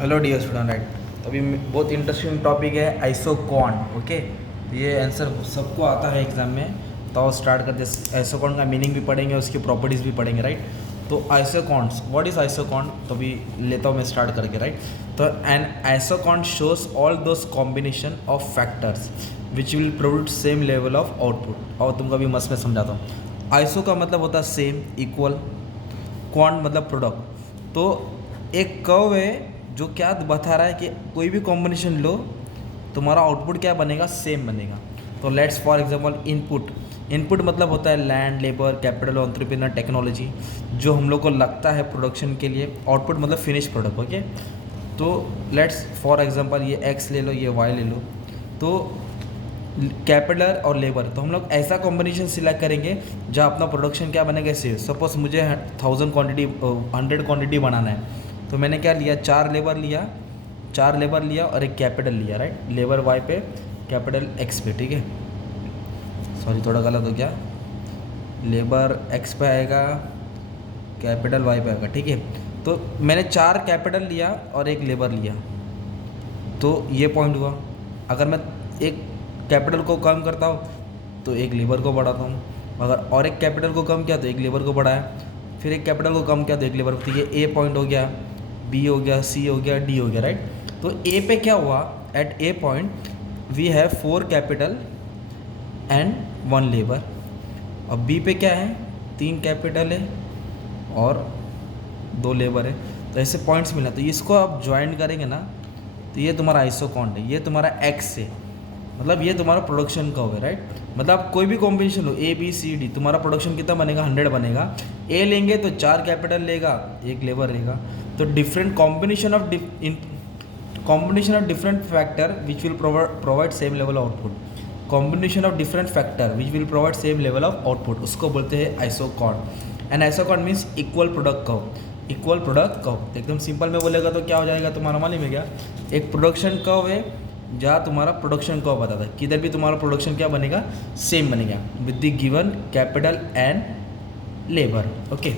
Hello dear student right. तो अभी बहुत इंटरेस्टिंग टॉपिक है आइसोकॉन। ओके, तो ये आंसर सबको आता है एग्जाम में। तो स्टार्ट करते हैं। आइसोकॉन का मीनिंग भी पढ़ेंगे, उसकी प्रॉपर्टीज़ भी पढ़ेंगे राइट। तो आइसोकॉन्स, व्हाट इज़ आइसोकॉन, तो अभी लेता हूँ मैं स्टार्ट करके राइट। तो an isoquant shows all those combination of factors which will produce same level of output. और तुमको अभी मस्त में समझाता हूँ। आइसो का मतलब होता है सेम, इक्वल, क्वांट मतलब प्रोडक्ट। तो एक कर्व है जो क्या बता रहा है कि कोई भी कॉम्बिनेशन लो, तुम्हारा आउटपुट क्या बनेगा, सेम बनेगा। तो let's for example input. Input मतलब होता है land, labour, capital, entrepreneur, technology, जो हम लोग को लगता है प्रोडक्शन के लिए। आउटपुट मतलब फिनिश प्रोडक्ट। ओके, तो लेट्स फॉर एग्जांपल ये एक्स ले लो, ये वाई ले लो। तो कैपिटल और लेबर, तो हम लोग ऐसा कॉम्बिनेशन सिलेक्ट करेंगे जहाँ अपना प्रोडक्शन क्या बनेगा, से सपोज मुझे 1000 क्वांटिटी 100 क्वांटिटी बनाना है। तो मैंने क्या लिया, चार लेबर लिया और एक कैपिटल लिया राइट। लेबर वाई पे, कैपिटल एक्स पे, ठीक है। सॉरी थोड़ा गलत हो गया, लेबर एक्स पे आएगा, कैपिटल वाई पे आएगा, ठीक है। तो मैंने चार कैपिटल लिया और एक लेबर लिया, तो ये पॉइंट हुआ। अगर मैं एक कैपिटल को कम करता हूँ तो एक लेबर को बढ़ाता हूँ, अगर और एक कैपिटल को कम किया तो एक लेबर को बढ़ाया, फिर एक कैपिटल को कम किया तो एक लेबर को। तो ये ए पॉइंट हो गया, बी हो गया, सी हो गया, डी हो गया राइट। तो ए पे क्या हुआ, at a point we have 4 capital and 1 labour. और बी पे क्या है, 3 कैपिटल है और 2 लेबर है। तो ऐसे पॉइंट्स मिला, तो इसको आप ज्वाइन करेंगे ना, तो ये तुम्हारा आइसोकॉन्ट है, ये तुम्हारा एक्स है, मतलब ये तुम्हारा प्रोडक्शन कर्व है राइट। मतलब कोई भी कॉम्बिनेशन लो, ए बी सी डी, तुम्हारा प्रोडक्शन कितना बनेगा, 100 बनेगा। ए लेंगे तो 4 कैपिटल लेगा, एक लेबर रहेगा। तो different combination of different factor which will provide same level of output. Combination of different factor which will provide same level of output, उसको बोलते हैं isoquant. And isoquant means equal product curve. Equal product curve एकदम simple में बोलेगा तो क्या हो जाएगा, तुम्हारा मालूम है क्या, एक प्रोडक्शन कर्व है जहाँ तुम्हारा प्रोडक्शन कर्व बताता है, किधर भी तुम्हारा प्रोडक्शन क्या बनेगा, सेम बनेगा with the given capital and labour. Okay,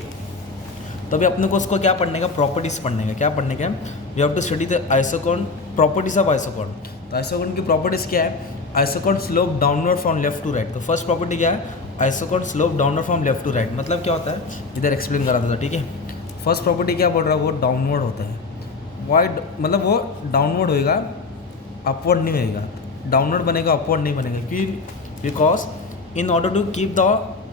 तो अभी अपने को उसको क्या पढ़ने का, प्रॉपर्टीज पढ़ने का। क्या पढ़ने का, you have to study the isoquant, properties of isoquant. तो आइसोकॉन की प्रॉपर्टीज क्या है, isoquant slope downward from left to right. तो फर्स्ट प्रॉपर्टी क्या है, isoquant slope downward from left to right. मतलब क्या होता है, इधर एक्सप्लेन करा था, ठीक है। फर्स्ट प्रॉपर्टी क्या बोल रहा है, वो डाउनवर्ड होता है। वाइड मतलब वो डाउनवर्ड होएगा, अपवर्ड नहीं होएगा। डाउनवर्ड बनेगा, अपवर्ड नहीं बनेगा। क्यों, because in order to keep the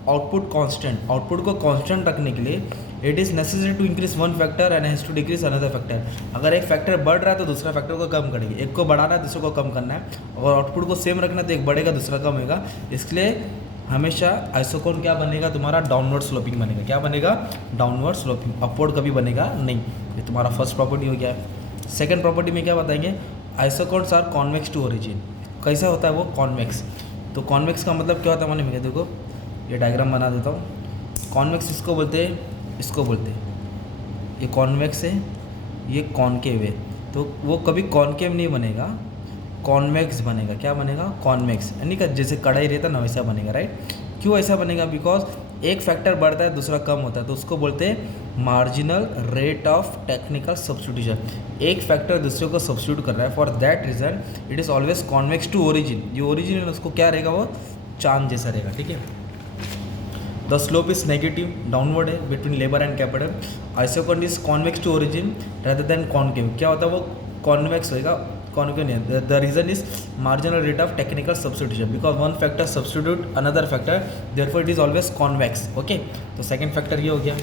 output constant, output को कांस्टेंट रखने के लिए it is necessary to increase one factor and has to decrease another factor. अगर एक फैक्टर बढ़ रहा है तो दूसरा फैक्टर को कम करेंगे, एक को बढ़ाना है दूसरे को कम करना है। और आउटपुट को सेम रखना है तो एक बढ़ेगा दूसरा कम होगा। इसलिए हमेशा आइसोकॉन क्या बनेगा, तुम्हारा डाउनवर्ड स्लोपिंग बनेगा। क्या बनेगा, डाउनवर्ड स्लोपिंग, अपवर्ड कभी बनेगा नहीं। ये तुम्हारा फर्स्ट प्रॉपर्टी हो गया। सेकेंड प्रॉपर्टी में क्या बताएंगे, आइसोकॉन्स आर कॉन्वेक्स टू ओरिजिन। कैसा होता है वो, कॉन्वेक्स। तो कॉन्वेक्स का मतलब क्या होता है मालूम है, देखो ये डायग्राम बना देता हूँ। कॉन्वेक्स इसको बोलते हैं, इसको बोलते हैं, ये कॉन्वेक्स है, ये कॉनकेव है। तो वो कभी कॉनकेव नहीं बनेगा, कॉन्वेक्स बनेगा। क्या बनेगा, कॉन्वेक्स, यानी कि जैसे कढ़ाई रहता है ना वैसा बनेगा राइट। क्यों ऐसा बनेगा, बिकॉज एक फैक्टर बढ़ता है दूसरा कम होता है, तो उसको बोलते हैं marginal rate of technical substitution. एक फैक्टर दूसरे को सब्स्टिट्यूट कर रहा है, for that reason it is always convex to origin. जो ओरिजिन है उसको क्या रहेगा, वो चांद जैसा रहेगा, ठीक है। The slope is negative, downward है between labour and capital. Isoquant is convex to origin rather than concave. क्या होता है, वो कॉन्वेक्स होएगा, कॉनकेव नहीं। The reason is marginal rate of technical substitution, because one factor substitute another factor, therefore it is always convex. Okay, तो second factor ये हो गया।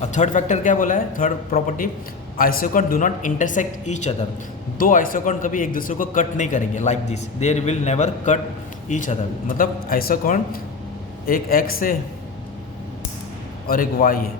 और थर्ड फैक्टर क्या बोला है, third property, isoquant do not intersect each other. दो isoquant कभी एक दूसरे को कट नहीं करेंगे, like this, there will never cut each other. मतलब आइसोकॉन एक एक्स है और एक वाई है,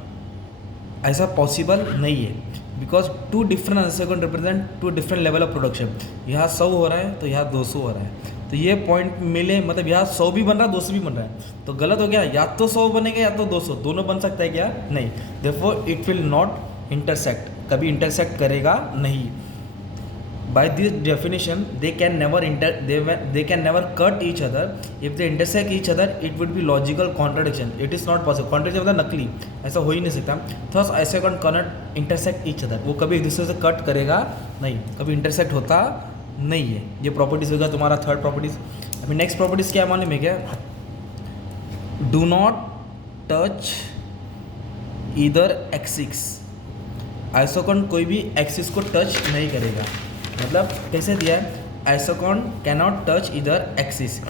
ऐसा पॉसिबल नहीं है, because two different isoquant represent two different level of production. यहाँ 100 हो रहा है तो यहाँ 200 हो रहा है, तो ये पॉइंट मिले, मतलब यहाँ 100 भी बन रहा है 200 भी बन रहा है, तो गलत हो गया। या तो 100 बनेगा या तो 200, दोनों बन सकता है क्या, नहीं। Therefore it will not intersect, कभी इंटरसेक्ट करेगा नहीं। by this definition they can never cut each other. If they intersect each other it would be logical contradiction. It is not possible. Contradiction मतलब नकली, ऐसा हो ही नहीं सकता. Thus isochord cannot intersect each other. वो कभी एक दूसरे से कट करेगा नहीं, कभी इंटरसेक्ट होता नहीं है. ये प्रॉपर्टीज होगा तुम्हारा थर्ड प्रॉपर्टीज. अभी नेक्स्ट प्रॉपर्टीज क्या मालूम है क्या? Do not touch either axis. Isoquant कोई भी एक्सिस को टच नहीं करेगा. मतलब कैसे दिया है? Isoquant cannot touch either axis.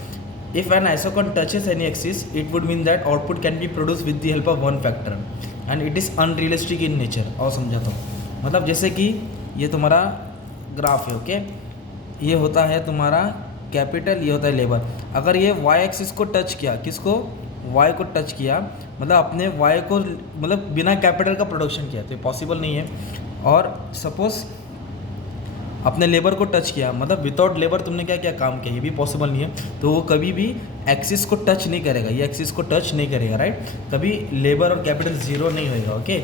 If an isoquant touches any axis it would mean that output can be produce with the help of one factor and it is unrealistic in nature. और समझाता हूँ. मतलब जैसे कि ये तुम्हारा graph है. Okay, ये होता है तुम्हारा कैपिटल, ये होता है लेबर. अगर ये वाई एक्सिस को टच किया, किसको? वाई को टच किया, मतलब अपने वाई को मतलब बिना कैपिटल का प्रोडक्शन किया, तो ये पॉसिबल नहीं है. और सपोज अपने लेबर को टच किया, मतलब विदाउट लेबर तुमने क्या क्या काम किया, ये भी पॉसिबल नहीं है. तो वो कभी भी एक्सिस को टच नहीं करेगा, ये एक्सिस को टच नहीं करेगा, राइट. कभी लेबर और कैपिटल जीरो नहीं होएगा. Okay,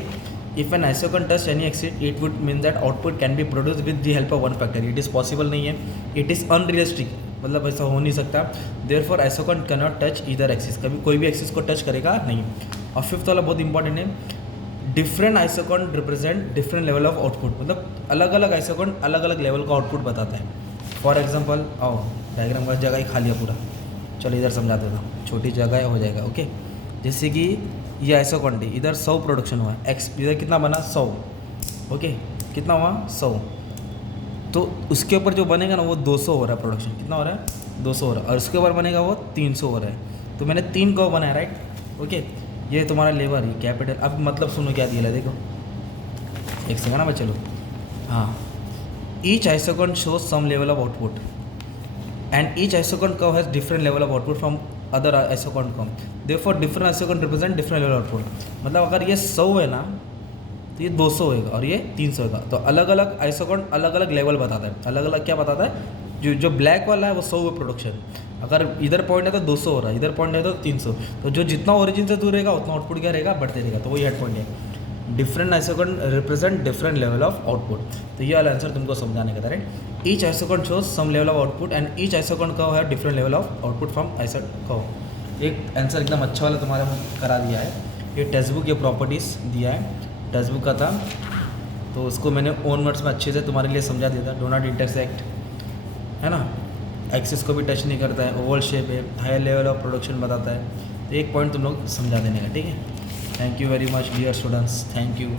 if an isoquant touch any axis it would mean that output can be produce with the help of one factor. It is possible नहीं है. इट इज़ अनरियलिस्टिक, मतलब ऐसा हो नहीं सकता. Therefore isoquant can not touch either axis. कभी कोई भी एक्सिस को टच करेगा नहीं. और फिफ्थ वाला बहुत इंपॉर्टेंट है. Different isoquant represent different level of output. मतलब अलग अलग आइसोकॉन अलग अलग लेवल का आउटपुट बताता है. फॉर एग्जांपल, आओ डायग्राम का जगह ही खा लिया पूरा. चलो इधर समझा देता हूँ, छोटी जगह हो जाएगा. ओके, जैसे कि ये आइसोकॉन डी, इधर 100 प्रोडक्शन हुआ. एक्स इधर कितना बना? 100. ओके, कितना हुआ? 100. तो उसके ऊपर जो बनेगा ना वो 200 हो रहा है प्रोडक्शन. कितना हो रहा है? 200 हो रहा है. और उसके ऊपर बनेगा वो 300 हो रहा है. तो मैंने 3 को बनाया, राइट. ओके, ये तुम्हारा लेबर, ये कैपिटल. अब मतलब सुनो क्या दिया है, देखो एक सेकंड ना मैं. चलो हाँ, each isoquant shows some level of output and each isoquant curve has different level of output from other isoquant curve. Therefore different isoquant represent different level of output. मतलब अगर ये 100 है ना तो ये 200 होएगा और ये 300 होगा. तो अलग अलग आइसोकॉन अलग अलग लेवल बताता है. अलग अलग क्या बताता है? जो ब्लैक वाला है वो 100 है प्रोडक्शन. अगर इधर पॉइंट है तो 200 हो रहा है, इधर पॉइंट है तो 300. तो जो जितना ओरिजिन से दूर रहेगा उतना आउटपुट क्या रहेगा? बढ़ते रहेगा. तो वही हेड पॉइंट है. Different isoquant represent different level of output. तो ये वाला आंसर तुमको समझाने का था, right. Each isoquant shows some level of output and each isoquant curve have different level of output from isoquant curve. एक आंसर एकदम अच्छा वाला तुम्हारा करा दिया है. ये टेक्स्ट बुक, ये प्रॉपर्टीज़ दिया है, टेक्स्ट बुक का था. तो उसको मैंने ओन वर्ड्स में अच्छे से तुम्हारे लिए समझा दिया था. डो नॉट इंटरसेक्ट, है ना. एक्सिस को भी टच नहीं करता है. ओवल शेप है. हायर लेवल ऑफ प्रोडक्शन बताता है. तो एक पॉइंट तुम लोग समझा देने का, ठीक है. Thank you very much dear students. Thank you.